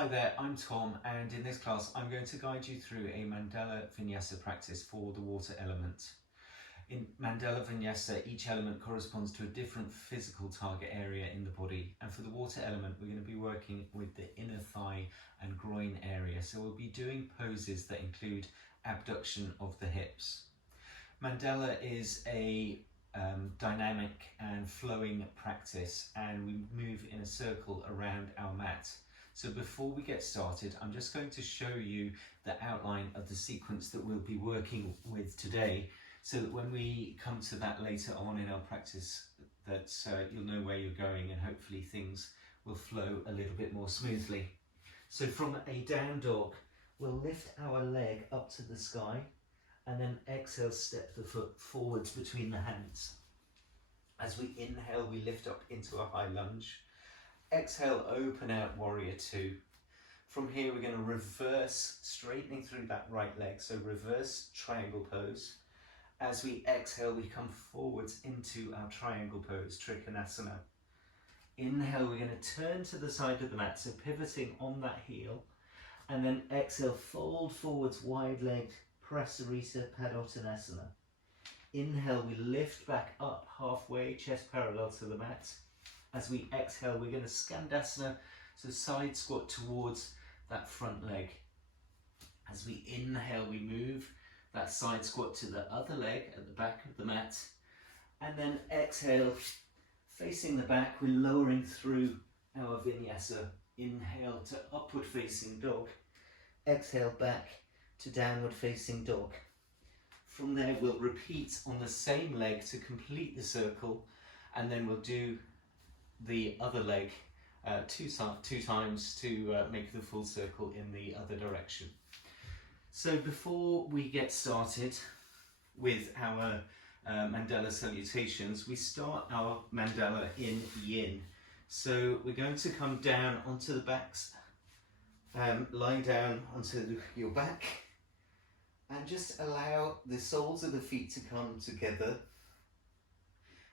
Hi there, I'm Tom, and in this class I'm going to guide you through a Mandala Vinyasa practice for the water element. In Mandala Vinyasa, each element corresponds to a different physical target area in the body, and for the water element we're going to be working with the inner thigh and groin area, so we'll be doing poses that include abduction of the hips. Mandala is a dynamic and flowing practice, and we move in a circle around our mat. So before we get started, I'm just going to show you the outline of the sequence that we'll be working with today, so that when we come to that later on in our practice, that you'll know where you're going and hopefully things will flow a little bit more smoothly. So from a down dog, we'll lift our leg up to the sky and then exhale, step the foot forwards between the hands. As we inhale, we lift up into a high lunge. Exhale, open out, warrior two. From here, we're going to reverse, straightening through that right leg. So reverse triangle pose. As we exhale, we come forwards into our triangle pose, Trikonasana. Inhale, we're going to turn to the side of the mat, so pivoting on that heel. And then exhale, fold forwards, wide-legged, Prasarita Padottanasana. Inhale, we lift back up halfway, chest parallel to the mat. As we exhale, we're going to Skandasana, so side squat towards that front leg. As we inhale, we move that side squat to the other leg at the back of the mat. And then exhale, facing the back, we're lowering through our Vinyasa. Inhale to upward facing dog. Exhale back to downward facing dog. From there, we'll repeat on the same leg to complete the circle, and then we'll do the other leg two times to make the full circle in the other direction. So before we get started with our Mandala salutations, we start our Mandala in Yin. So we're going to come down onto the backs, lie down onto your back, and just allow the soles of the feet to come together,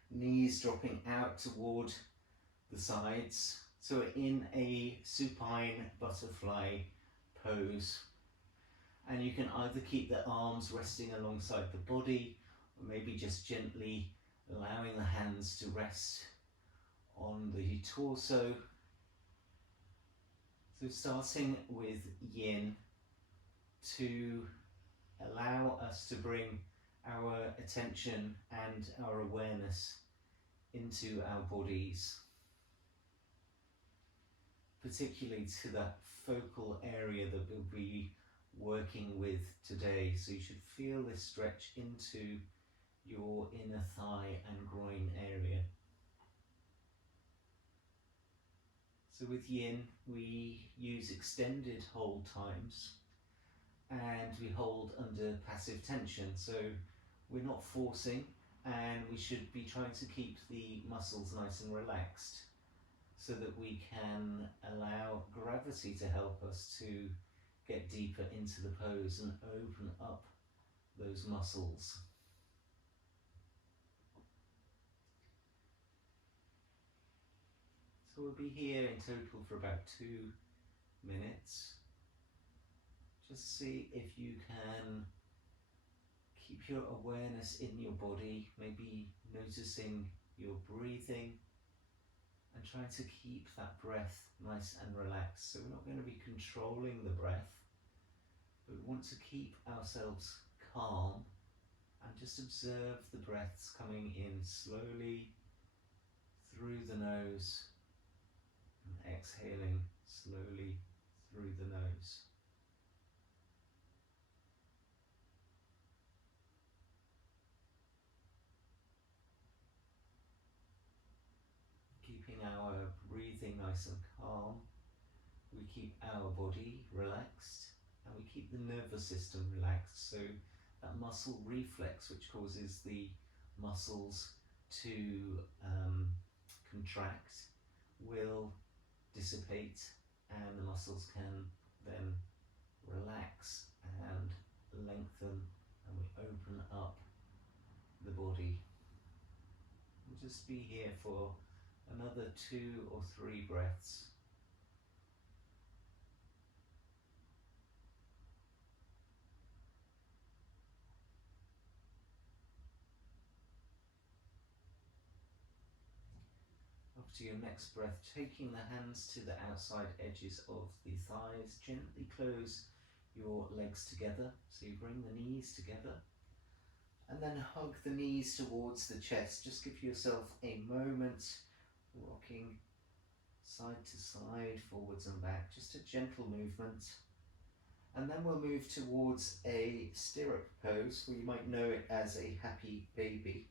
knees dropping out toward the sides. So we're in a supine butterfly pose, and you can either keep the arms resting alongside the body, or maybe just gently allowing the hands to rest on the torso. So starting with Yin, to allow us to bring our attention and our awareness into our bodies, particularly to that focal area that we'll be working with today. So you should feel this stretch into your inner thigh and groin area. So with Yin, we use extended hold times, and we hold under passive tension. So we're not forcing, and we should be trying to keep the muscles nice and relaxed, so that we can allow gravity to help us to get deeper into the pose and open up those muscles. So we'll be here in total for about 2 minutes. Just see if you can keep your awareness in your body, maybe noticing your breathing, and trying to keep that breath nice and relaxed. So we're not going to be controlling the breath, but we want to keep ourselves calm and just observe the breaths coming in slowly through the nose and exhaling slowly through the nose. Keeping our breathing nice and calm, we keep our body relaxed, and we keep the nervous system relaxed. So that muscle reflex, which causes the muscles to contract, will dissipate, and the muscles can then relax and lengthen, and we open up the body. We'll just be here for another 2 or 3 breaths. after your next breath, taking the hands to the outside edges of the thighs. Gently close your legs together, so you bring the knees together. And then hug the knees towards the chest. Just give yourself a moment, rocking side to side, forwards and back, just a gentle movement. And then we'll move towards a stirrup pose, or you might know it as a happy baby.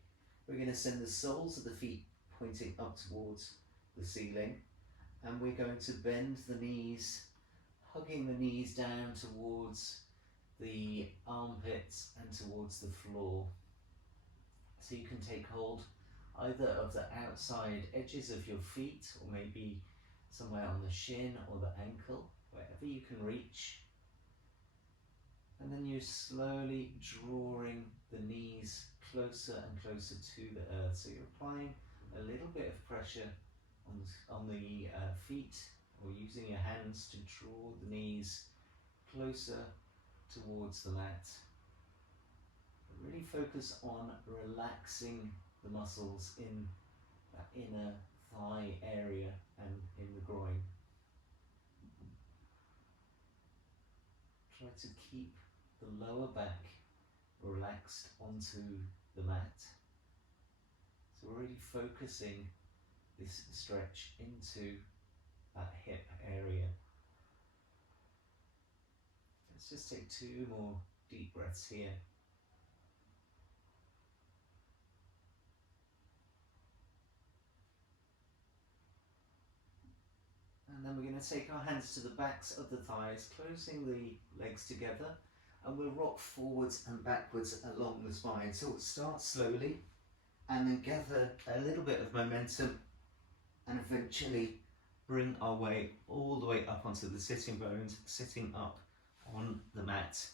We're going to send the soles of the feet pointing up towards the ceiling, and we're going to bend the knees, hugging the knees down towards the armpits and towards the floor. So you can take hold either of the outside edges of your feet, or maybe somewhere on the shin or the ankle, wherever you can reach. And then you're slowly drawing the knees closer and closer to the earth. So you're applying a little bit of pressure on the feet, or using your hands to draw the knees closer towards the mat. But really focus on relaxing the muscles in that inner thigh area and in the groin. Try to keep the lower back relaxed onto the mat. So we're really focusing this stretch into that hip area. Let's just take 2 more deep breaths here. And then we're going to take our hands to the backs of the thighs, closing the legs together, and we'll rock forwards and backwards along the spine. So we'll start slowly and then gather a little bit of momentum and eventually bring our way all the way up onto the sitting bones, sitting up on the mat.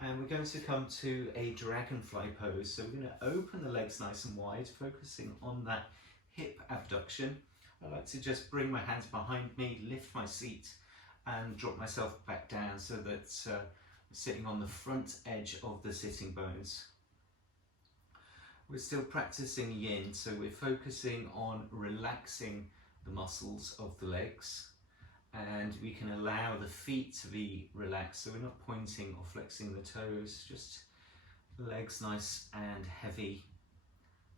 And we're going to come to a dragonfly pose. So we're going to open the legs nice and wide, focusing on that hip abduction. I like to just bring my hands behind me, lift my seat and drop myself back down, so that I'm sitting on the front edge of the sitting bones. We're still practicing yin, so we're focusing on relaxing the muscles of the legs, and we can allow the feet to be relaxed, so we're not pointing or flexing the toes, just legs nice and heavy.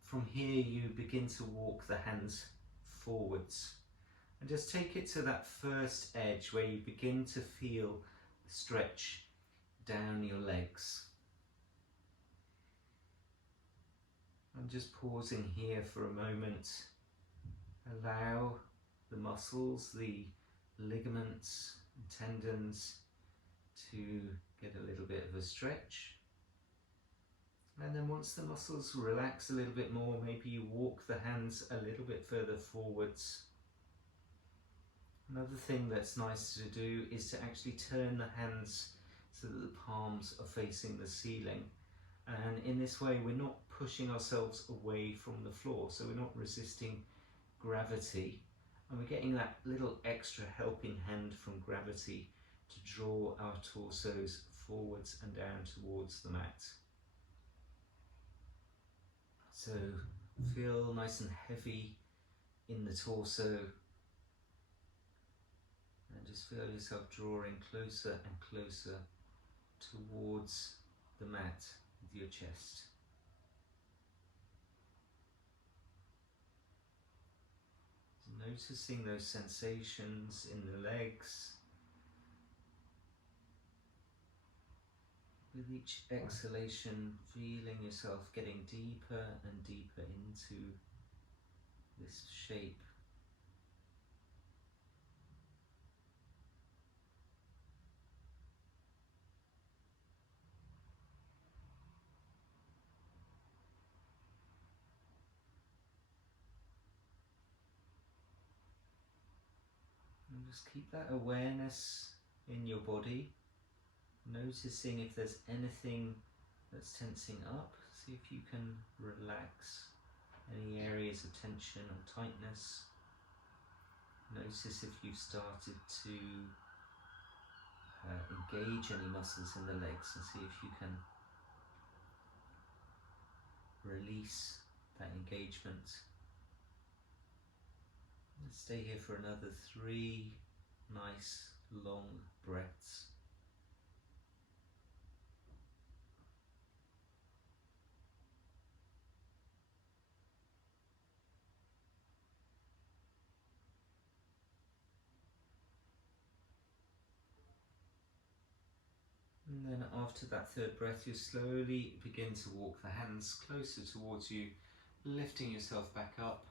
From here you begin to walk the hands forwards and just take it to that first edge where you begin to feel the stretch down your legs. I'm just pausing here for a moment. Allow the muscles, the ligaments and tendons to get a little bit of a stretch. And then once the muscles relax a little bit more, maybe you walk the hands a little bit further forwards. Another thing that's nice to do is to actually turn the hands so that the palms are facing the ceiling. And in this way, we're not pushing ourselves away from the floor, so we're not resisting gravity. And we're getting that little extra helping hand from gravity to draw our torsos forwards and down towards the mat. So feel nice and heavy in the torso, and just feel yourself drawing closer and closer towards the mat with your chest. So noticing those sensations in the legs. With each exhalation, feeling yourself getting deeper and deeper into this shape. And just keep that awareness in your body. Noticing if there's anything that's tensing up. See if you can relax any areas of tension or tightness. Notice if you've started to engage any muscles in the legs, and see if you can release that engagement. Let's stay here for another 3 nice long breaths. And then after that third breath, you slowly begin to walk the hands closer towards you, lifting yourself back up.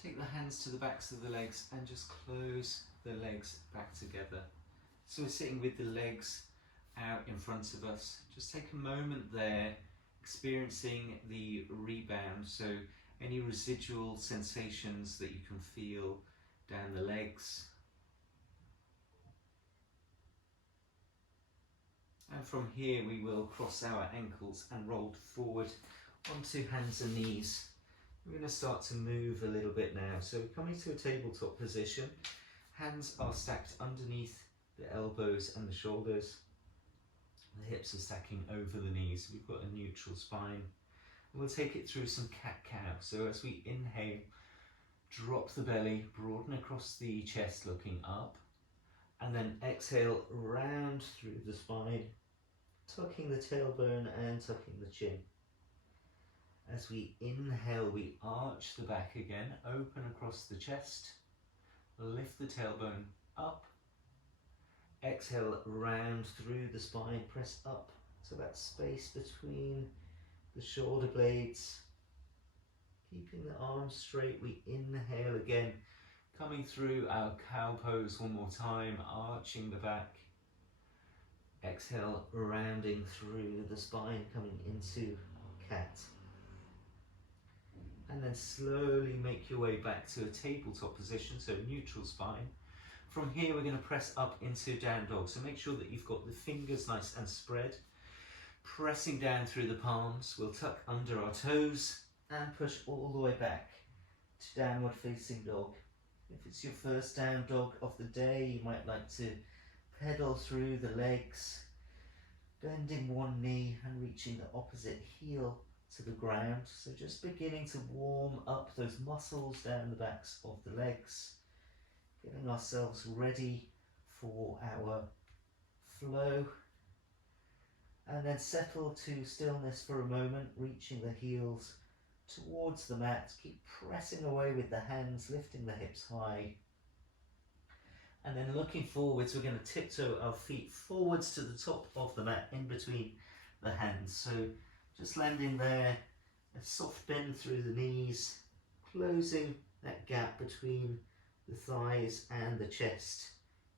Take the hands to the backs of the legs and just close the legs back together. So we're sitting with the legs out in front of us. Just take a moment there, experiencing the rebound. So any residual sensations that you can feel down the legs. And from here we will cross our ankles and roll forward onto hands and knees. We're going to start to move a little bit now. So coming to a tabletop position, hands are stacked underneath the elbows and the shoulders. The hips are stacking over the knees. We've got a neutral spine. And we'll take it through some cat-cow. So as we inhale, drop the belly, broaden across the chest looking up. And then exhale, round through the spine, tucking the tailbone and tucking the chin. As we inhale, we arch the back again, open across the chest, lift the tailbone up. Exhale, round through the spine, press up to that space between the shoulder blades. Keeping the arms straight, we inhale again, coming through our cow pose one more time, arching the back. Exhale, rounding through the spine, coming into cat. And then slowly make your way back to a tabletop position, so neutral spine. From here we're going to press up into down dog, so make sure that you've got the fingers nice and spread. Pressing down through the palms, we'll tuck under our toes and push all the way back to downward facing dog. If it's your first down dog of the day, you might like to pedal through the legs, bending one knee and reaching the opposite heel to the ground. So just beginning to warm up those muscles down the backs of the legs, getting ourselves ready for our flow. And then settle to stillness for a moment, reaching the heels towards the mat. Keep pressing away with the hands, lifting the hips high. And then looking forwards, we're going to tiptoe our feet forwards to the top of the mat, in between the hands. So just landing there, a soft bend through the knees, closing that gap between the thighs and the chest.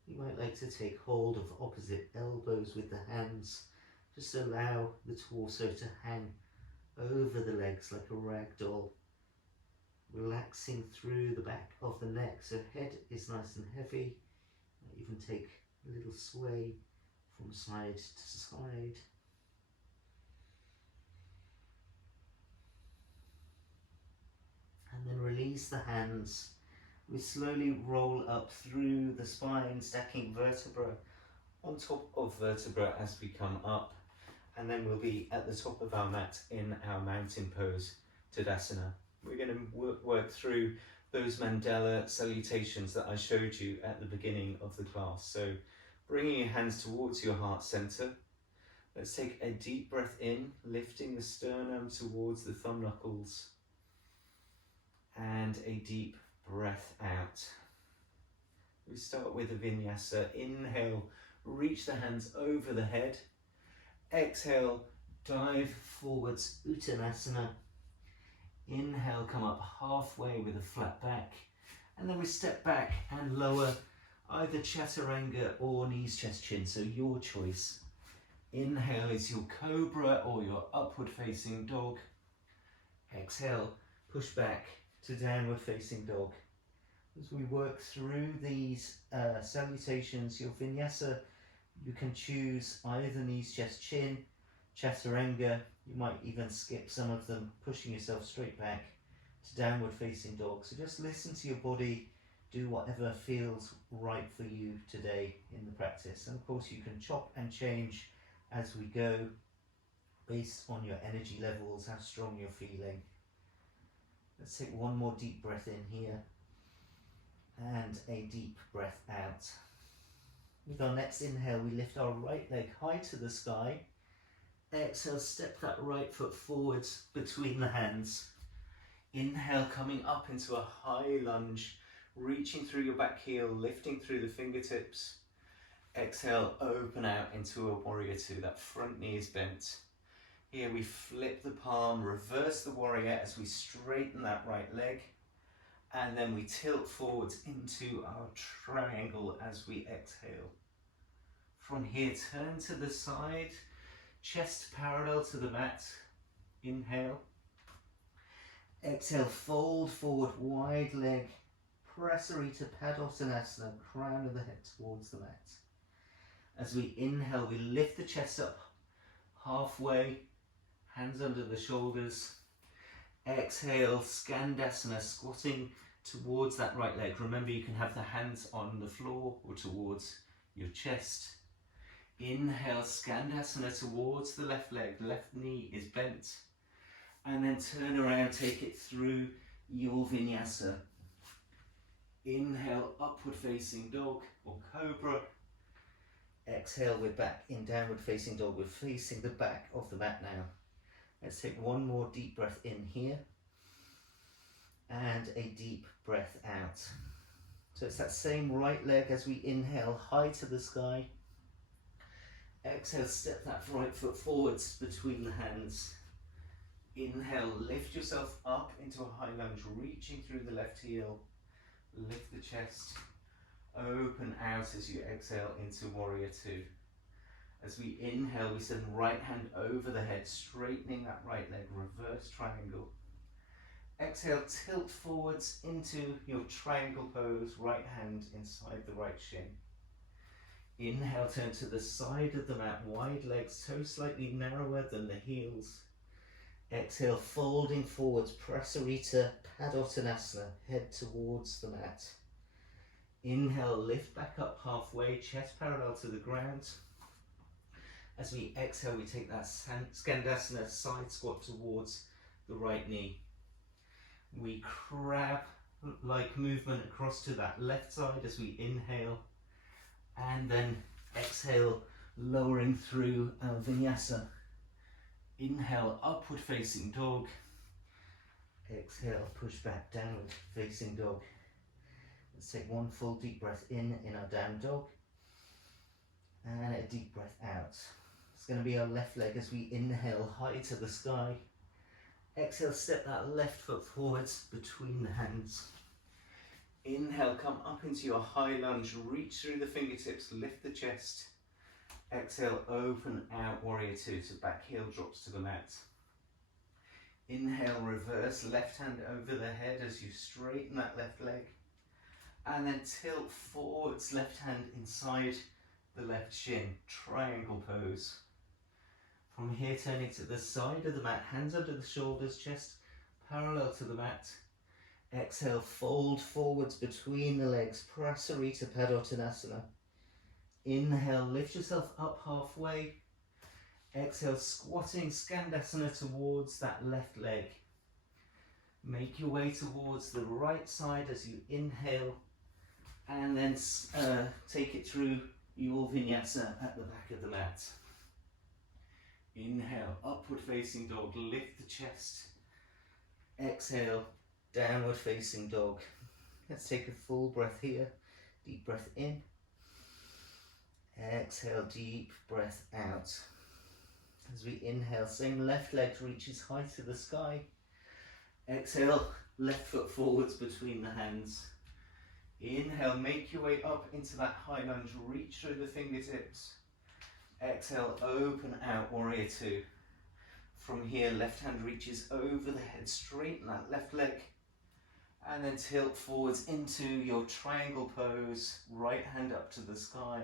You might like to take hold of opposite elbows with the hands. Just allow the torso to hang over the legs like a rag doll, relaxing through the back of the neck, so head is nice and heavy. Might even take a little sway from side to side. And then release the hands. We slowly roll up through the spine, stacking vertebra on top of vertebra as we come up. And then we'll be at the top of our mat in our mountain pose, Tadasana. We're going to work through those Mandala salutations that I showed you at the beginning of the class. So bringing your hands towards your heart center. Let's take a deep breath in, lifting the sternum towards the thumb knuckles. And a deep breath out. We start with a Vinyasa. Inhale, reach the hands over the head. Exhale, dive forwards, Uttanasana. Inhale, come up halfway with a flat back. And then we step back and lower either Chaturanga or knees, chest, chin, so your choice. Inhale is your cobra or your upward facing dog. Exhale, push back to downward facing dog. As we work through these salutations, your Vinyasa, you can choose either knees, chest, chin, Chaturanga. You might even skip some of them, pushing yourself straight back to downward facing dog. So just listen to your body, do whatever feels right for you today in the practice. And of course you can chop and change as we go based on your energy levels, how strong you're feeling. Let's take one more deep breath in here. And a deep breath out. With our next inhale, we lift our right leg high to the sky. Exhale, step that right foot forwards between the hands. Inhale, coming up into a high lunge, reaching through your back heel, lifting through the fingertips. Exhale, open out into a warrior two. That front knee is bent. Here we flip the palm, reverse the warrior as we straighten that right leg. And then we tilt forwards into our triangle as we exhale. From here, turn to the side, chest parallel to the mat. Inhale. Exhale, fold forward, wide leg, Prasarita Padottanasana, crown of the head towards the mat. As we inhale, we lift the chest up halfway, hands under the shoulders. Exhale, Skandasana, squatting towards that right leg. Remember, you can have the hands on the floor or towards your chest. Inhale, Skandasana towards the left leg, left knee is bent. And then turn around, take it through your Vinyasa. Inhale, upward facing dog or cobra. Exhale, we're back in downward facing dog. We're facing the back of the mat now. Let's take one more deep breath in here. And a deep breath out. So it's that same right leg as we inhale, high to the sky. Exhale, step that right foot forwards between the hands. Inhale, lift yourself up into a high lunge, reaching through the left heel. Lift the chest, open out as you exhale into warrior two. As we inhale, we send right hand over the head, straightening that right leg, reverse triangle. Exhale, tilt forwards into your triangle pose, right hand inside the right shin. Inhale, turn to the side of the mat, wide legs, toes slightly narrower than the heels. Exhale, folding forwards, Prasarita Padottanasana, head towards the mat. Inhale, lift back up halfway, chest parallel to the ground. As we exhale, we take that Skandasana side squat towards the right knee. We crab-like movement across to that left side as we inhale. And then exhale, lowering through our Vinyasa. Inhale, upward facing dog. Exhale, push back, downward facing dog. Let's take one full deep breath in our down dog. And a deep breath out. It's going to be our left leg as we inhale, high to the sky. Exhale, step that left foot forwards between the hands. Inhale, come up into your high lunge, reach through the fingertips, lift the chest. Exhale, open out, warrior two, so back heel drops to the mat. Inhale, reverse, left hand over the head as you straighten that left leg. And then tilt forwards, left hand inside the left shin, triangle pose. From here, turning to the side of the mat, hands under the shoulders, chest parallel to the mat. Exhale, fold forwards between the legs, Prasarita Padottanasana. Inhale, lift yourself up halfway. Exhale, squatting Skandasana towards that left leg. Make your way towards the right side as you inhale, and then take it through your Vinyasa at the back of the mat. Inhale, upward facing dog, lift the chest. Exhale, downward facing dog. Let's take a full breath here. Deep breath in. Exhale, deep breath out. As we inhale, same left leg reaches high to the sky. Exhale, left foot forwards between the hands. Inhale, make your way up into that high lunge, reach through the fingertips. Exhale, open out, warrior two. From here, left hand reaches over the head, straighten that left leg. And then tilt forwards into your triangle pose, right hand up to the sky.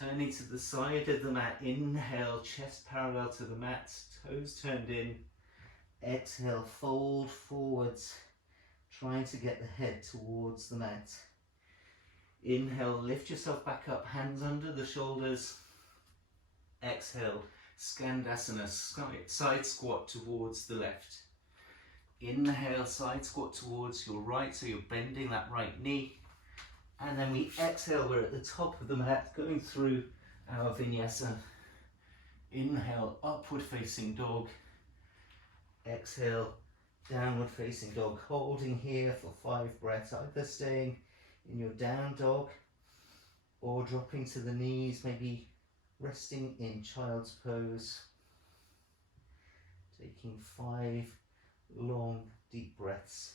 Turning to the side of the mat, inhale, chest parallel to the mat, toes turned in. Exhale, fold forwards, trying to get the head towards the mat. Inhale, lift yourself back up, hands under the shoulders. Exhale, Skandasana, side squat towards the left. Inhale, side squat towards your right, so you're bending that right knee. And then we exhale, we're at the top of the mat, going through our vinyasa. Inhale, upward facing dog. Exhale, downward facing dog. Holding here for 5 breaths, either staying in your down dog or dropping to the knees, maybe resting in child's pose. Taking 5 long, deep breaths.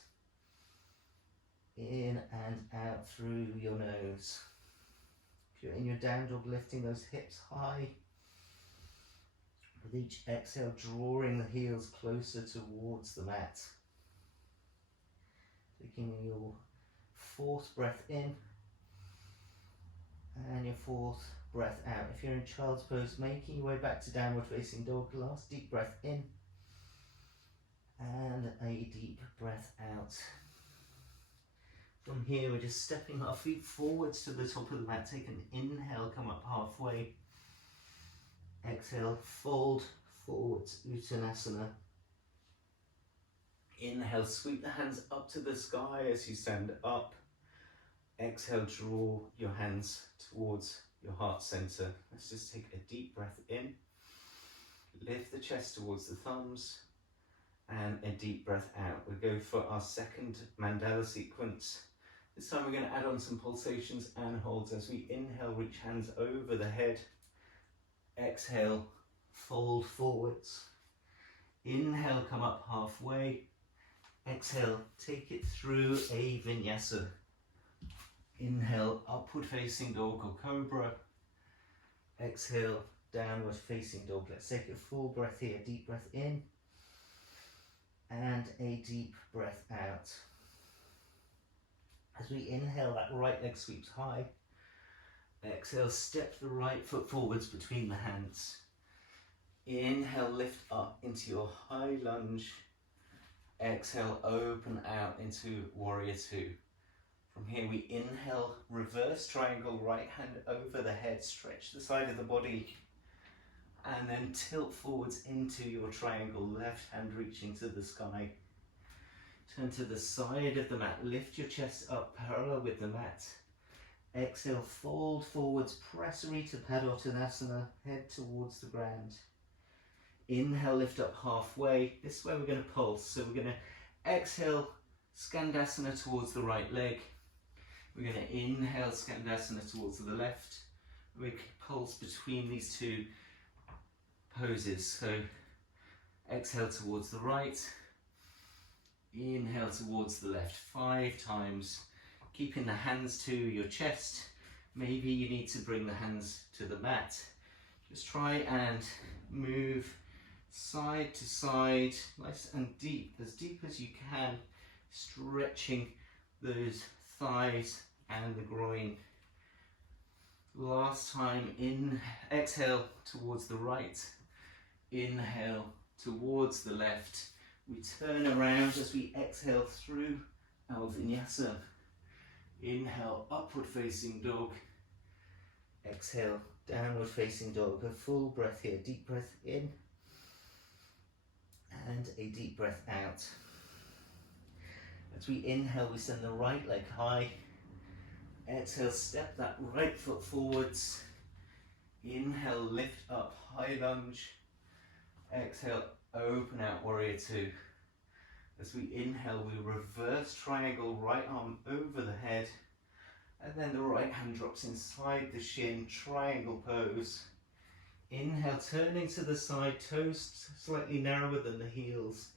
In and out through your nose. If you're in your down dog, lifting those hips high. With each exhale, drawing the heels closer towards the mat. Taking your 4th breath in and your 4th breath out. If you're in child's pose, making your way back to downward facing dog. Last deep breath in and a deep breath out. From here, we're just stepping our feet forwards to the top of the mat. Take an inhale, come up halfway. Exhale, fold forwards, Uttanasana. Inhale, sweep the hands up to the sky as you stand up. Exhale, draw your hands towards your heart center. Let's just take a deep breath in. Lift the chest towards the thumbs. And a deep breath out. We go for our second Mandala sequence. This time we're going to add on some pulsations and holds. As we inhale, reach hands over the head. Exhale, fold forwards. Inhale, come up halfway. Exhale, take it through a vinyasa. Inhale, upward facing dog or cobra. Exhale, downward facing dog. Let's take a full breath here. Deep breath in. And a deep breath out. As we inhale, that right leg sweeps high. Exhale, step the right foot forwards between the hands. Inhale, lift up into your high lunge. Exhale, open out into warrior 2. From here we inhale, reverse triangle, right hand over the head, stretch the side of the body. And then tilt forwards into your triangle, left hand reaching to the sky. Turn to the side of the mat, lift your chest up parallel with the mat. Exhale, fold forwards, Prasarita Padottanasana, head towards the ground. Inhale, lift up halfway. This is where we're going to pulse. So we're going to exhale, Skandasana towards the right leg. We're going to inhale, Skandasana towards the left. We pulse between these two poses. So exhale towards the right, inhale towards the left 5 times, keeping the hands to your chest. Maybe you need to bring the hands to the mat. Just try and move side to side, nice and deep as you can, stretching those thighs and the groin. Last time, exhale towards the right, inhale towards the left. We turn around as we exhale through our vinyasa. Inhale, upward facing dog. Exhale, downward facing dog. A full breath here, deep breath in and a deep breath out. As we inhale, we send the right leg high. Exhale, step that right foot forwards. Inhale, lift up, high lunge. Exhale, open out, warrior 2. As we inhale, we reverse triangle, right arm over the head. And then the right hand drops inside the shin, triangle pose. Inhale, turning to the side, toes slightly narrower than the heels.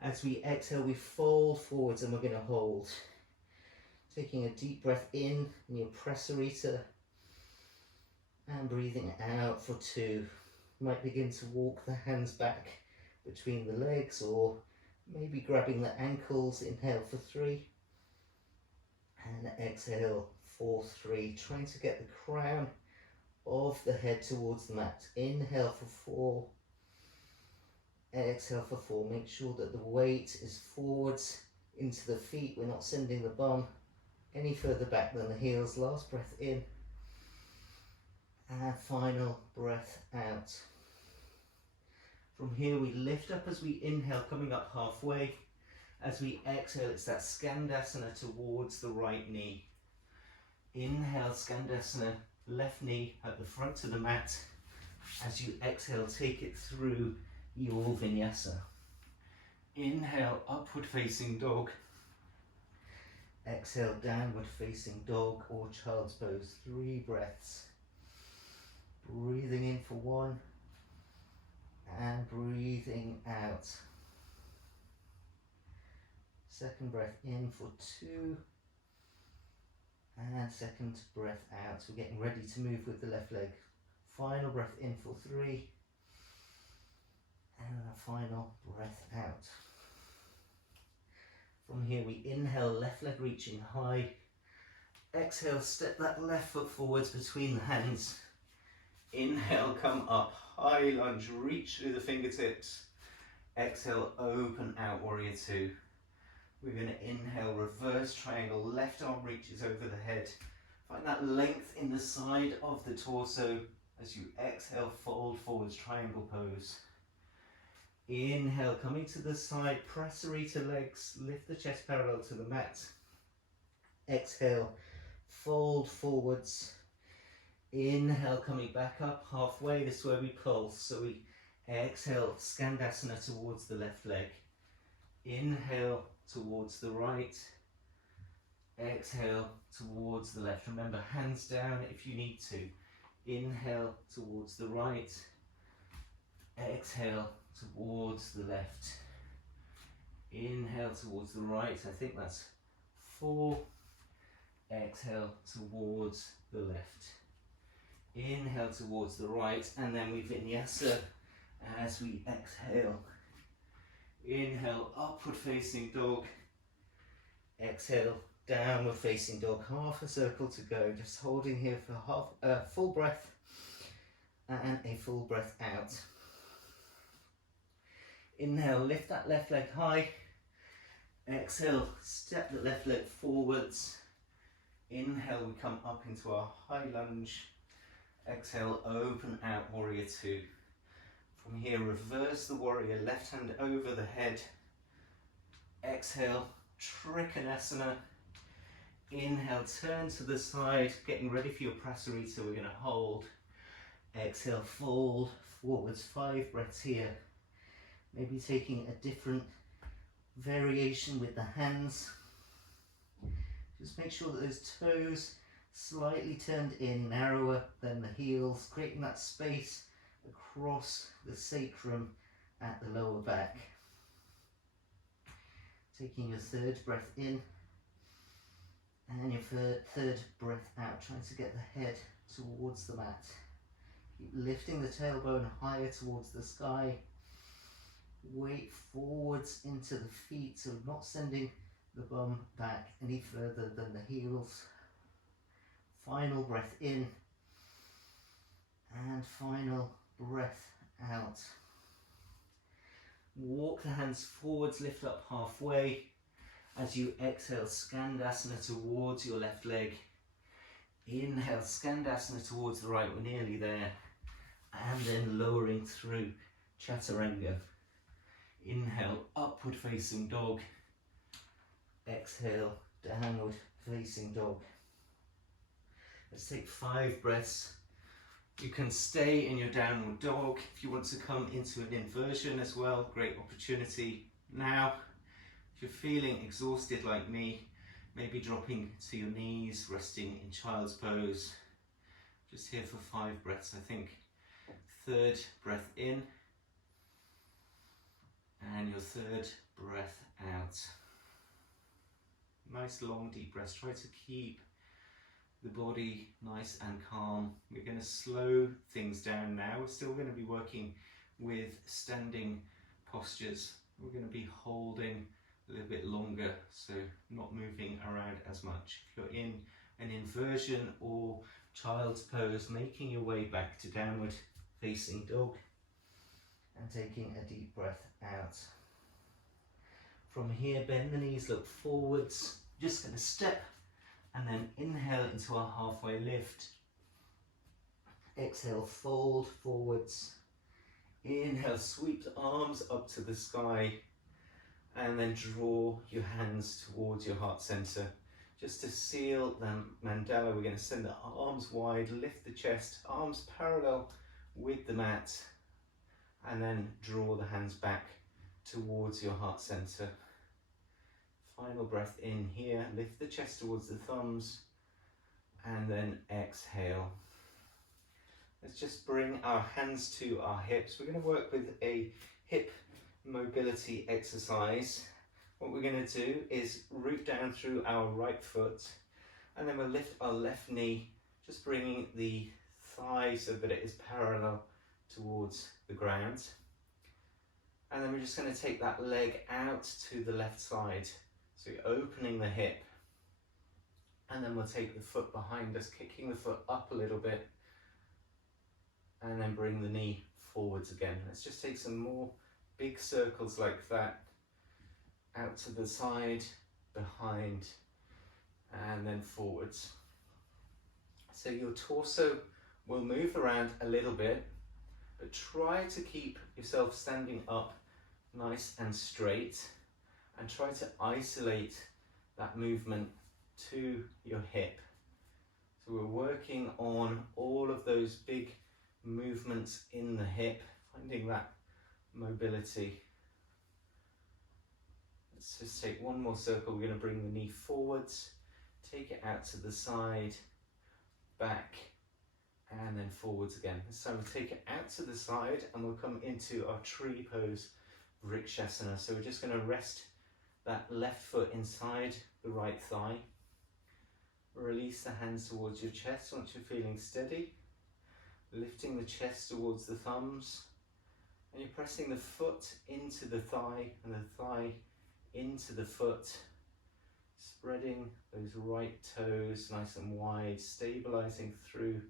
As we exhale, we fold forwards and we're going to hold. Taking a deep breath in your Prasarita and breathing out for 2. You might begin to walk the hands back between the legs or maybe grabbing the ankles. Inhale for 3 and exhale for 3. Trying to get the crown of the head towards the mat. Inhale for 4. Exhale for 4. Make sure that the weight is forwards into the feet. We're not sending the bum any further back than the heels. Last breath in and final breath out. From here we lift up as we inhale, coming up halfway. As we exhale, it's that Skandasana towards the right knee. Inhale, Skandasana, left knee at the front of the mat. As you exhale, take it through your Vinyasa. Inhale, upward facing dog. Exhale, downward facing dog or child's pose. 3 breaths. Breathing in for 1 and breathing out. Second breath in for 2 and second breath out. We're getting ready to move with the left leg. Final breath in for 3 and a final breath out. From here we inhale, left leg reaching high. Exhale, step that left foot forwards between the hands. Inhale, come up, high lunge, reach through the fingertips. Exhale, open out, warrior 2. We're going to inhale, reverse triangle, left arm reaches over the head. Find that length in the side of the torso. As you exhale, fold forwards, triangle pose. Inhale, coming to the side, press to legs, lift the chest parallel to the mat. Exhale, fold forwards. Inhale, coming back up halfway, this is where we pulse. So we exhale, Skandasana towards the left leg. Inhale towards the right. Exhale towards the left. Remember, hands down if you need to. Inhale towards the right. Exhale towards the left. Inhale towards the right. I think that's 4. Exhale towards the left. Inhale towards the right, and then we Vinyasa as we exhale. Inhale, upward facing dog. Exhale, downward facing dog. Half a circle to go. Just holding here for full breath and a full breath out. Inhale, lift that left leg high. Exhale, step the left leg forwards. Inhale, we come up into our high lunge. Exhale, open out, warrior 2. From here, reverse the warrior, left hand over the head. Exhale, Trikonasana. Inhale, turn to the side, getting ready for your Prasarita. We're going to hold. Exhale, fold forwards, 5 breaths here. Maybe taking a different variation with the hands. Just make sure that those toes slightly turned in, narrower than the heels, creating that space across the sacrum at the lower back. Taking your 3rd breath in and your third breath out, trying to get the head towards the mat. Keep lifting the tailbone higher towards the sky. Weight forwards into the feet, so not sending the bum back any further than the heels. Final breath in and final breath out. Walk the hands forwards, lift up halfway. As you exhale, Skandasana towards your left leg. Inhale, Skandasana towards the right, we're nearly there. And then lowering through Chaturanga. Inhale, upward facing dog. Exhale, downward facing dog. Let's take 5 breaths. You can stay in your downward dog. If you want to come into an inversion as well, great opportunity now. If you're feeling exhausted like me, maybe dropping to your knees, resting in child's pose. Just here for 5 breaths, I think. 3rd breath in. And your 3rd breath out. Nice long deep breaths. Try to keep the body nice and calm. We're going to slow things down now. We're still going to be working with standing postures. We're going to be holding a little bit longer, so not moving around as much. If you're in an inversion or child's pose, making your way back to downward facing dog and taking a deep breath out. From here, bend the knees, look forwards. Just going to step and then inhale into our halfway lift. Exhale, fold forwards. Inhale, sweep the arms up to the sky. And then draw your hands towards your heart center. Just to seal the mandala, we're going to send the arms wide, lift the chest, arms parallel with the mat, and then draw the hands back towards your heart center. Final breath in here, lift the chest towards the thumbs, and then exhale. Let's just bring our hands to our hips. We're going to work with a hip mobility exercise. What we're going to do is root down through our right foot, and then we'll lift our left knee, just bringing the thigh so that it is parallel towards the ground. And then we're just going to take that leg out to the left side. So you're opening the hip, and then we'll take the foot behind us, kicking the foot up a little bit, and then bring the knee forwards again. Let's just take some more big circles like that, out to the side, behind, and then forwards. So your torso will move around a little bit, but try to keep yourself standing up nice and straight, and try to isolate that movement to your hip. So we're working on all of those big movements in the hip, finding that mobility. Let's just take one more circle. We're going to bring the knee forwards, take it out to the side, back, and then forwards again. This time we'll take it out to the side, and we'll come into our tree pose, Vrikshasana. So we're just going to rest that left foot inside the right thigh. Release the hands towards your chest once you're feeling steady. Lifting the chest towards the thumbs. And you're pressing the foot into the thigh and the thigh into the foot. Spreading those right toes nice and wide, stabilizing through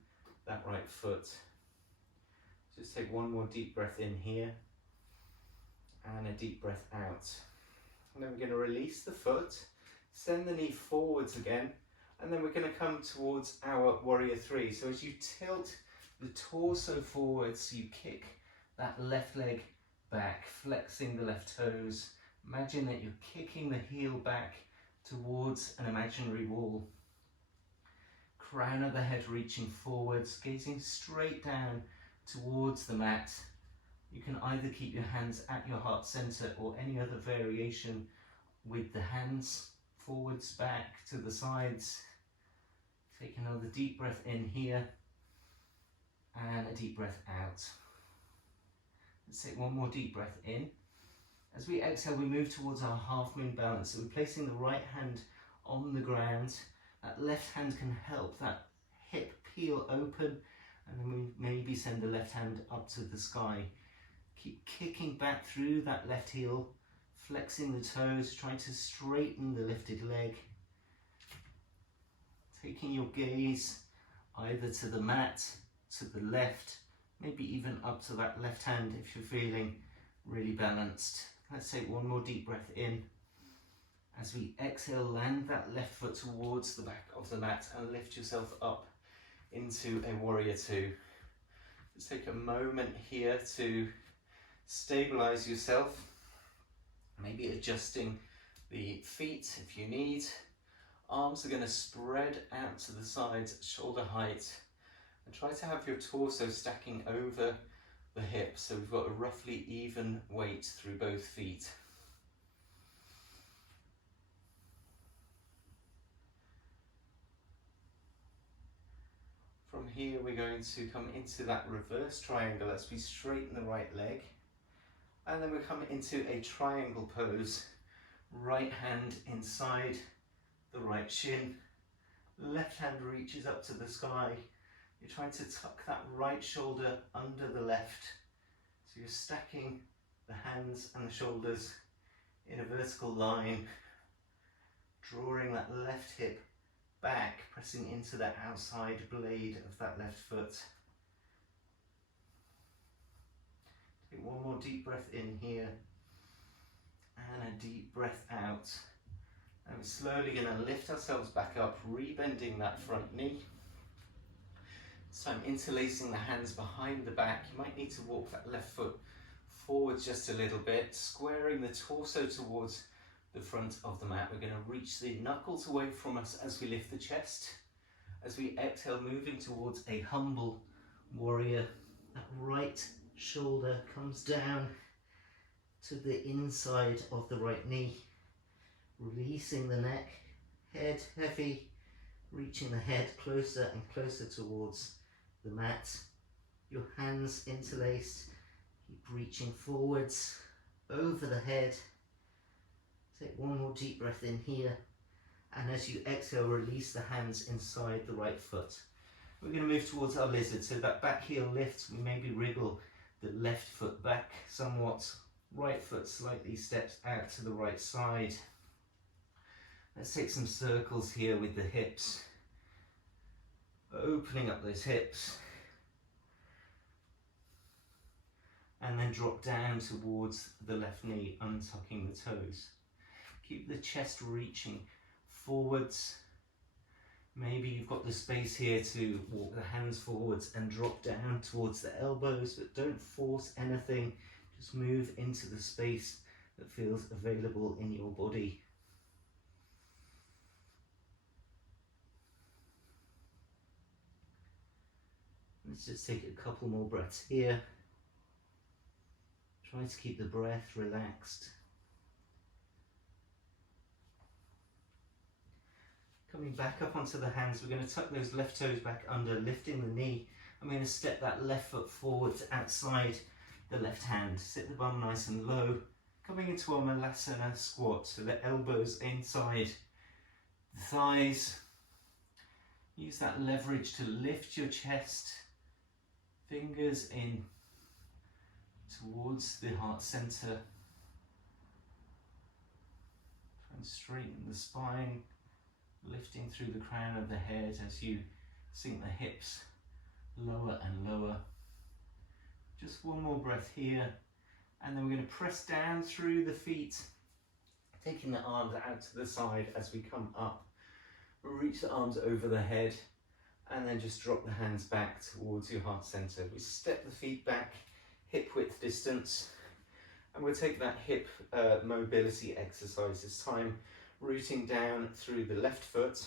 that right foot. Just take one more deep breath in here, and a deep breath out. And then we're going to release the foot, send the knee forwards again, and then we're going to come towards our warrior three. So as you tilt the torso forwards, you kick that left leg back, flexing the left toes. Imagine that you're kicking the heel back towards an imaginary wall. Crown of the head reaching forwards, gazing straight down towards the mat. You can either keep your hands at your heart center or any other variation with the hands forwards, back, to the sides. Take another deep breath in here and a deep breath out. Let's take one more deep breath in. As we exhale, we move towards our half moon balance. So we're placing the right hand on the ground. That left hand can help that hip peel open, and then we maybe send the left hand up to the sky. Keep kicking back through that left heel, flexing the toes, trying to straighten the lifted leg. Taking your gaze either to the mat, to the left, maybe even up to that left hand if you're feeling really balanced. Let's take one more deep breath in. As we exhale, land that left foot towards the back of the mat and lift yourself up into a warrior two. Just take a moment here to stabilize yourself, maybe adjusting the feet if you need. Arms are going to spread out to the sides, shoulder height, and try to have your torso stacking over the hips, so we've got a roughly even weight through both feet. From here we're going to come into that reverse triangle as we straighten the right leg, and then we come into a triangle pose. Right hand inside the right shin, left hand reaches up to the sky. You're trying to tuck that right shoulder under the left. So you're stacking the hands and the shoulders in a vertical line, drawing that left hip back, pressing into the outside blade of that left foot. Take one more deep breath in here, and a deep breath out. And we're slowly going to lift ourselves back up, rebending that front knee. So I'm interlacing the hands behind the back. You might need to walk that left foot forwards just a little bit, squaring the torso towards the front of the mat. We're going to reach the knuckles away from us as we lift the chest. As we exhale, moving towards a humble warrior. That right shoulder comes down to the inside of the right knee, releasing the neck, head heavy, reaching the head closer and closer towards the mat. Your hands interlaced, keep reaching forwards over the head. Take one more deep breath in here, and as you exhale, release the hands inside the right foot. We're going to move towards our lizard, so that back heel lifts. We maybe wriggle the left foot back somewhat, right foot slightly steps out to the right side. Let's take some circles here with the hips, opening up those hips, and then drop down towards the left knee, untucking the toes. Keep the chest reaching forwards. Maybe you've got the space here to walk the hands forwards and drop down towards the elbows, but don't force anything. Just move into the space that feels available in your body. Let's just take a couple more breaths here. Try to keep the breath relaxed. Coming back up onto the hands, we're going to tuck those left toes back under, lifting the knee. I'm going to step that left foot forward outside the left hand. Sit the bum nice and low. Coming into a Malasana squat, so the elbows inside the thighs. Use that leverage to lift your chest. Fingers in towards the heart center. Try and straighten the spine, lifting through the crown of the head as you sink the hips lower and lower. Just one more breath here, and then we're going to press down through the feet, taking the arms out to the side as we come up. Reach the arms over the head, and then just drop the hands back towards your heart center. We step the feet back, hip width distance, and we'll take that hip mobility exercise this time, rooting down through the left foot.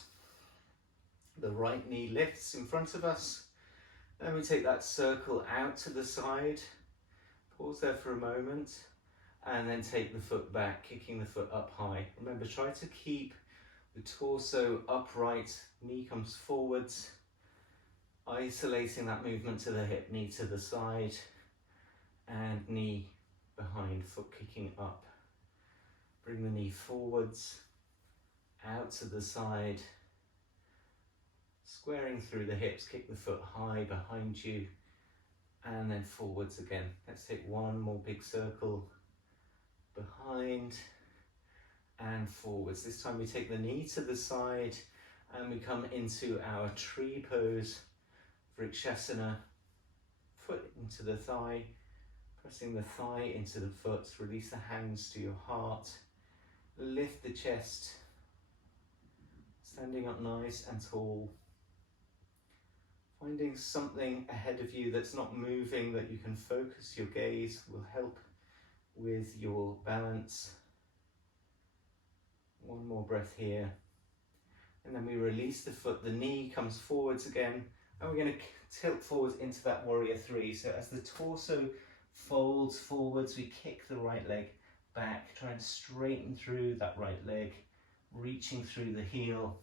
The right knee lifts in front of us. Then we take that circle out to the side, pause there for a moment, and then take the foot back, kicking the foot up high. Remember, try to keep the torso upright, knee comes forwards, isolating that movement to the hip, knee to the side, and knee behind, foot kicking up. Bring the knee forwards, out to the side, squaring through the hips, kick the foot high behind you, and then forwards again. Let's take one more big circle, behind and forwards. This time we take the knee to the side and we come into our tree pose, Vrikshasana, foot into the thigh, pressing the thigh into the foot, release the hands to your heart, lift the chest, standing up nice and tall. Finding something ahead of you that's not moving, that you can focus your gaze, will help with your balance. One more breath here. And then we release the foot, the knee comes forwards again, and we're going to tilt forwards into that warrior three. So as the torso folds forwards, we kick the right leg back, try and straighten through that right leg, reaching through the heel,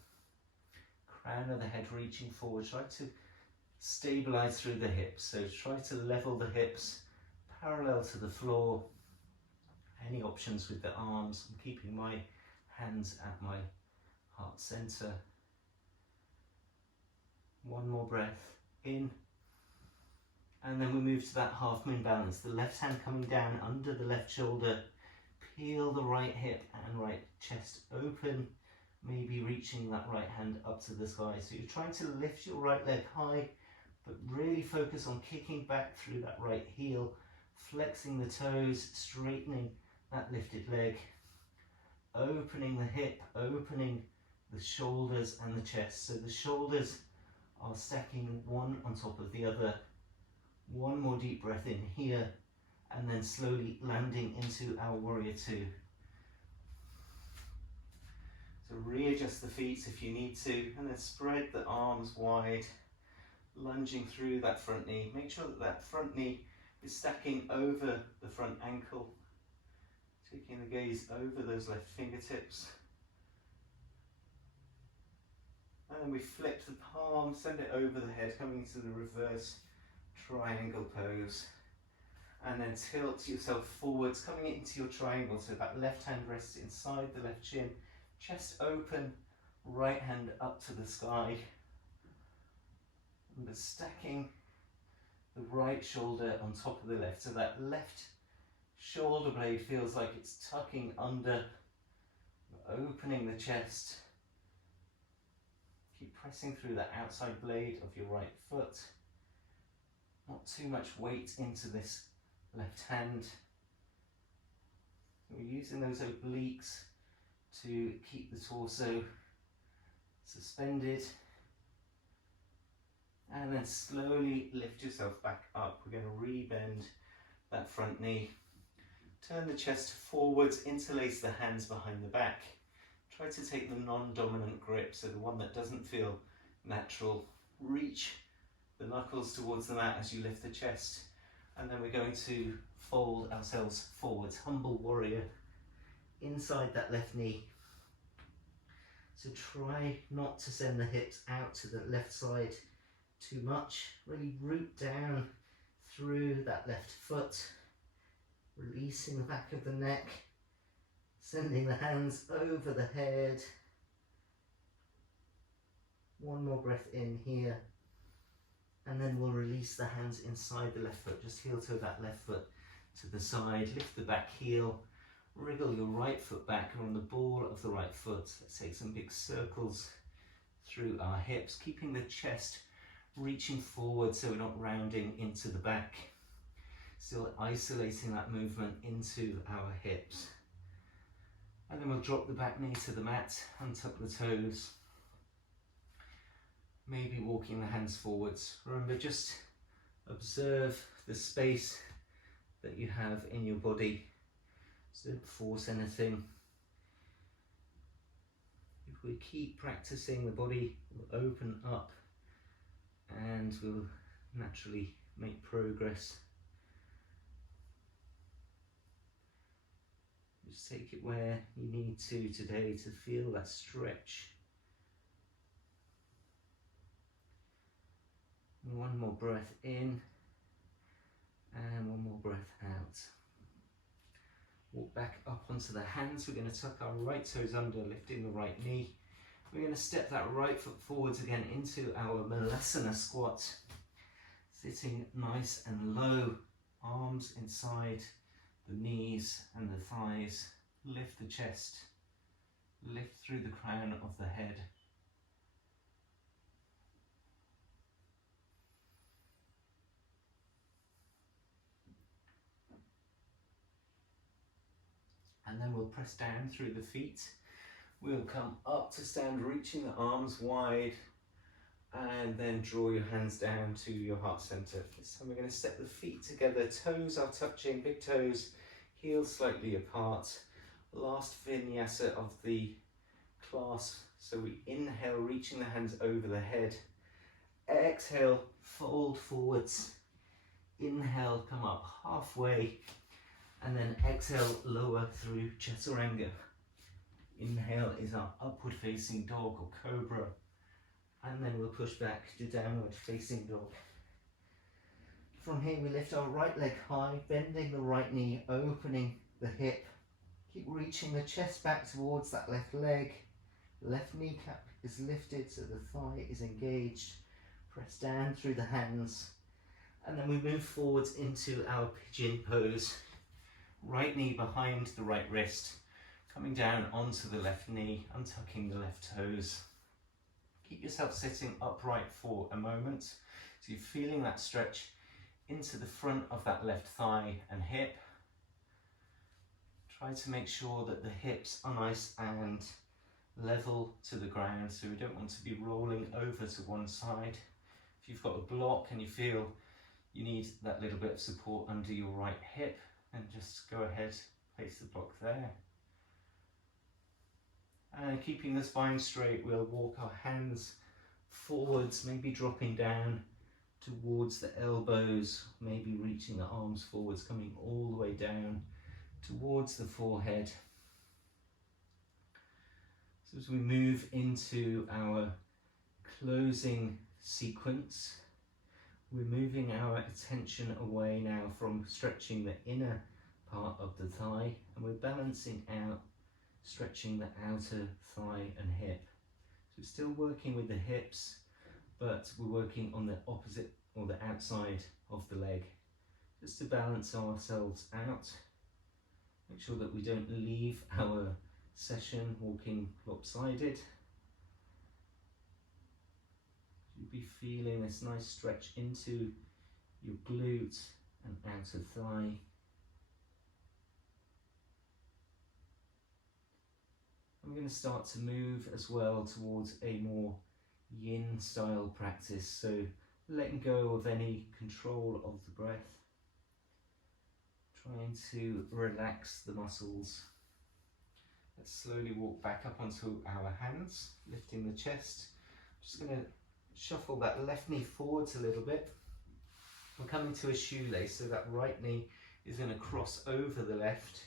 crown of the head reaching forward. Try to stabilize through the hips, so try to level the hips parallel to the floor. Any options with the arms? I'm keeping my hands at my heart center. One more breath in, and then we move to that half moon balance. The left hand coming down under the left shoulder, peel the right hip and right chest open, maybe reaching that right hand up to the sky. So you're trying to lift your right leg high, but really focus on kicking back through that right heel, flexing the toes, straightening that lifted leg, opening the hip, opening the shoulders and the chest. So the shoulders are stacking one on top of the other. One more deep breath in here, and then slowly landing into our warrior two. So readjust the feet if you need to, and then spread the arms wide, lunging through that front knee. Make sure that that front knee is stacking over the front ankle, taking the gaze over those left fingertips. And then we flip the palm, send it over the head, coming into the reverse triangle pose. And then tilt yourself forwards, coming into your triangle. So that left hand rests inside the left shin, chest open, right hand up to the sky. And stacking the right shoulder on top of the left. So that left shoulder blade feels like it's tucking under, opening the chest. Keep pressing through that outside blade of your right foot. Not too much weight into this left hand. We're using those obliques to keep the torso suspended. And then slowly lift yourself back up. We're going to re-bend that front knee. Turn the chest forwards, interlace the hands behind the back. Try to take the non-dominant grip, so the one that doesn't feel natural. Reach the knuckles towards the mat as you lift the chest. And then we're going to fold ourselves forwards. Humble warrior inside that left knee. So try not to send the hips out to the left side too much. Really root down through that left foot. Releasing the back of the neck. Sending the hands over the head. One more breath in here. And then we'll release the hands inside the left foot. Just heel toe that left foot to the side. Lift the back heel. Wriggle your right foot back on the ball of the right foot. Let's take some big circles through our hips, keeping the chest reaching forward so we're not rounding into the back. Still isolating that movement into our hips. And then we'll drop the back knee to the mat, untuck the toes. Maybe walking the hands forwards. Remember, just observe the space that you have in your body. So don't force anything. If we keep practicing, the body will open up and we'll naturally make progress. Just take it where you need to today to feel that stretch. And one more breath in and one more breath out. Walk back up onto the hands. We're going to tuck our right toes under, lifting the right knee. We're going to step that right foot forwards again into our Mandala squat. Sitting nice and low, arms inside the knees and the thighs. Lift the chest, lift through the crown of the head. And then we'll press down through the feet. We'll come up to stand, reaching the arms wide, and then draw your hands down to your heart center. This time we're going to step the feet together, toes are touching, big toes, heels slightly apart. Last vinyasa of the class. So we inhale, reaching the hands over the head. Exhale, fold forwards. Inhale, come up halfway. And then exhale, lower through chaturanga. Inhale is our upward facing dog or cobra. And then we'll push back to downward facing dog. From here we lift our right leg high, bending the right knee, opening the hip. Keep reaching the chest back towards that left leg. Left kneecap is lifted so the thigh is engaged. Press down through the hands. And then we move forwards into our pigeon pose. Right knee behind the right wrist, coming down onto the left knee, untucking the left toes. Keep yourself sitting upright for a moment. So you're feeling that stretch into the front of that left thigh and hip. Try to make sure that the hips are nice and level to the ground, so we don't want to be rolling over to one side. If you've got a block and you feel you need that little bit of support under your right hip, and just go ahead, place the block there. And keeping the spine straight, we'll walk our hands forwards, maybe dropping down towards the elbows, maybe reaching the arms forwards, coming all the way down towards the forehead. So as we move into our closing sequence, we're moving our attention away now from stretching the inner part of the thigh, and we're balancing out, stretching the outer thigh and hip. So we're still working with the hips, but we're working on the opposite or the outside of the leg, just to balance ourselves out. Make sure that we don't leave our session walking lopsided. You'll be feeling this nice stretch into your glute and outer thigh. I'm going to start to move as well towards a more yin style practice, so letting go of any control of the breath, trying to relax the muscles. Let's slowly walk back up onto our hands, lifting the chest. Just going to shuffle that left knee forwards a little bit. We're coming to a shoelace, so that right knee is going to cross over the left.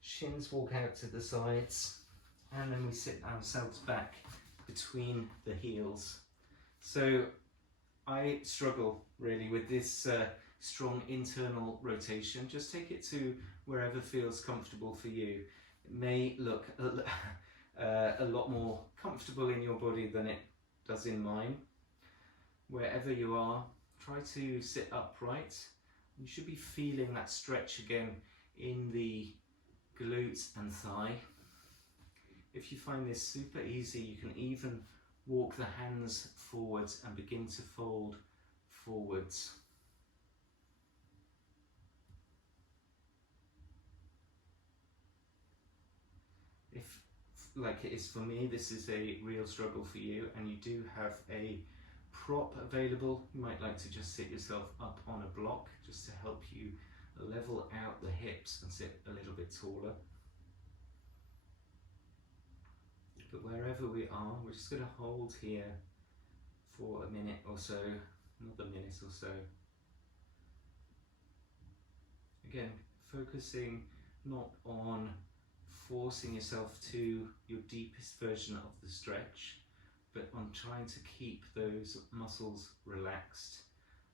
Shins walk out to the sides, and then we sit ourselves back between the heels. So I struggle really with this strong internal rotation. Just take it to wherever feels comfortable for you. It may look a lot more comfortable in your body than it does in mine. Wherever you are, try to sit upright. You should be feeling that stretch again in the glutes and thigh. If you find this super easy, you can even walk the hands forwards and begin to fold forwards. If, like it is for me, this is a real struggle for you, and you do have a prop available, you might like to just sit yourself up on a block just to help you level out the hips and sit a little bit taller. But wherever we are, we're just going to hold here for a minute or so, another minute or so. Again, focusing not on forcing yourself to your deepest version of the stretch, but on trying to keep those muscles relaxed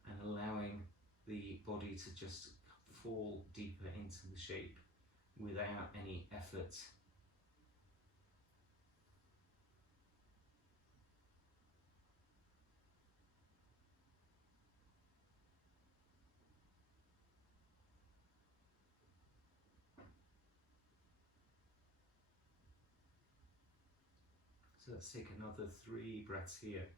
and allowing the body to just fall deeper into the shape without any effort. So let's take another 3 breaths here.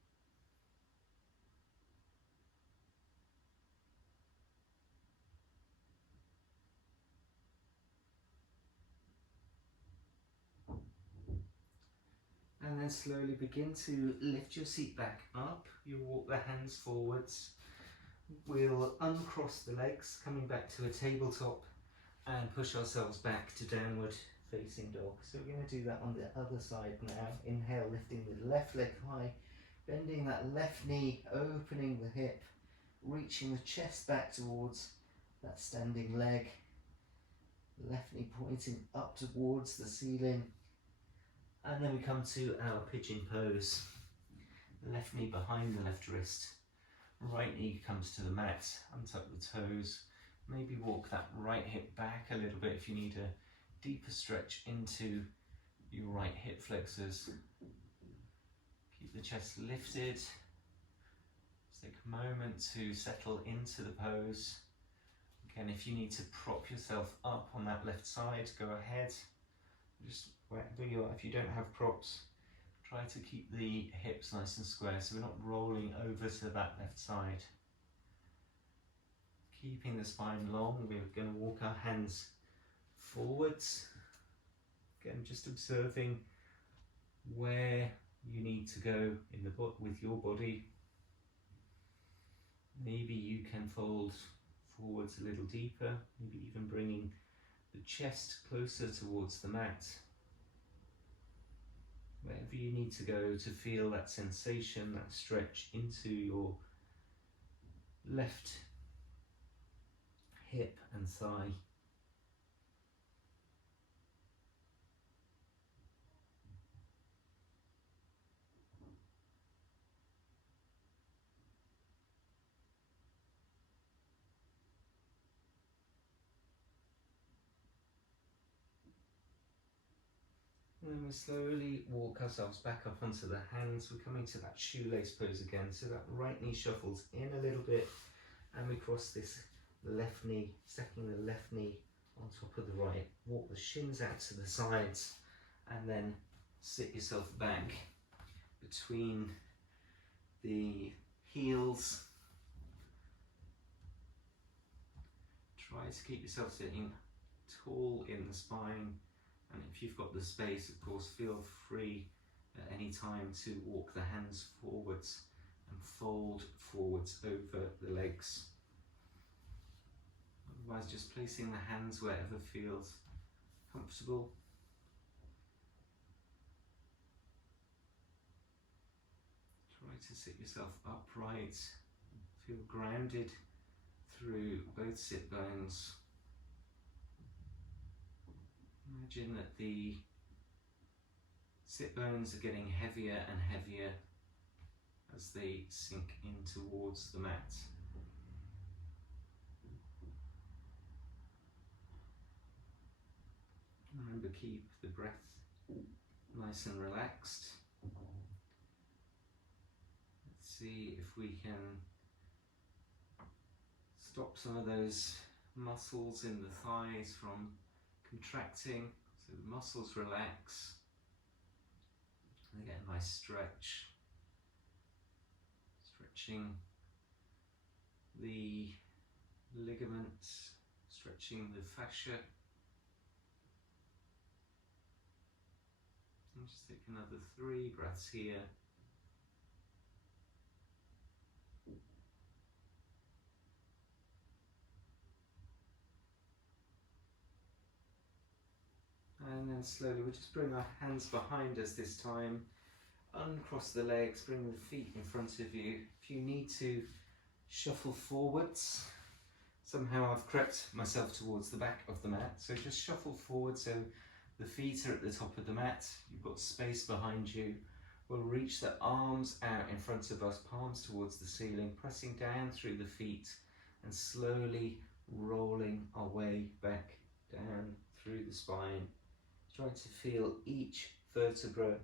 And then slowly begin to lift your seat back up. You walk the hands forwards. We'll uncross the legs, coming back to a tabletop, and push ourselves back to downward facing dog. So we're going to do that on the other side now. Inhale, lifting the left leg high, bending that left knee, opening the hip, reaching the chest back towards that standing leg. Left knee pointing up towards the ceiling. And then we come to our pigeon pose. Left knee behind the left wrist. Right knee comes to the mat. Untuck the toes. Maybe walk that right hip back a little bit if you need a deeper stretch into your right hip flexors. Keep the chest lifted. Just take a moment to settle into the pose. Again, if you need to prop yourself up on that left side, go ahead. Just wherever you are, if you don't have props, try to keep the hips nice and square so we're not rolling over to that left side. Keeping the spine long, we're going to walk our hands forwards. Again, just observing where you need to go in the with your body. Maybe you can fold forwards a little deeper, maybe even bringing the chest closer towards the mat. Wherever you need to go to feel that sensation, that stretch into your left hip and thigh. And then we slowly walk ourselves back up onto the hands. We're coming to that shoelace pose again. So that right knee shuffles in a little bit and we cross this left knee, stacking the left knee on top of the right. Walk the shins out to the sides and then sit yourself back between the heels. Try to keep yourself sitting tall in the spine. And if you've got the space, of course, feel free at any time to walk the hands forwards and fold forwards over the legs. Otherwise, just placing the hands wherever feels comfortable. Try to sit yourself upright, feel grounded through both sit bones. Imagine that the sit bones are getting heavier and heavier as they sink in towards the mat. Remember, keep the breath nice and relaxed. Let's see if we can stop some of those muscles in the thighs from contracting, so the muscles relax and they get a nice stretch, stretching the ligaments, stretching the fascia. And just take another 3 breaths here. And then slowly we'll just bring our hands behind us this time, uncross the legs, bring the feet in front of you. If you need to shuffle forwards, somehow I've crept myself towards the back of the mat, so just shuffle forward so the feet are at the top of the mat, you've got space behind you. We'll reach the arms out in front of us, palms towards the ceiling, pressing down through the feet and slowly rolling our way back down through the spine. Try to feel each vertebra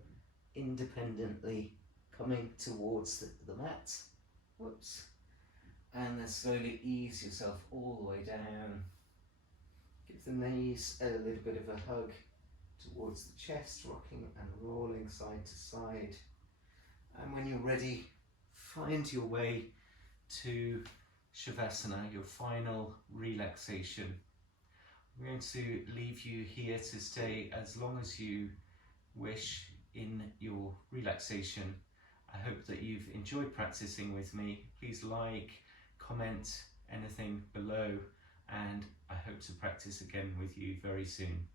independently coming towards the mat. Whoops. And then slowly ease yourself all the way down. Give the knees a little bit of a hug towards the chest, rocking and rolling side to side. And when you're ready, find your way to Shavasana, your final relaxation. I'm going to leave you here to stay as long as you wish in your relaxation. I hope that you've enjoyed practicing with me. Please like, comment anything below, and I hope to practice again with you very soon.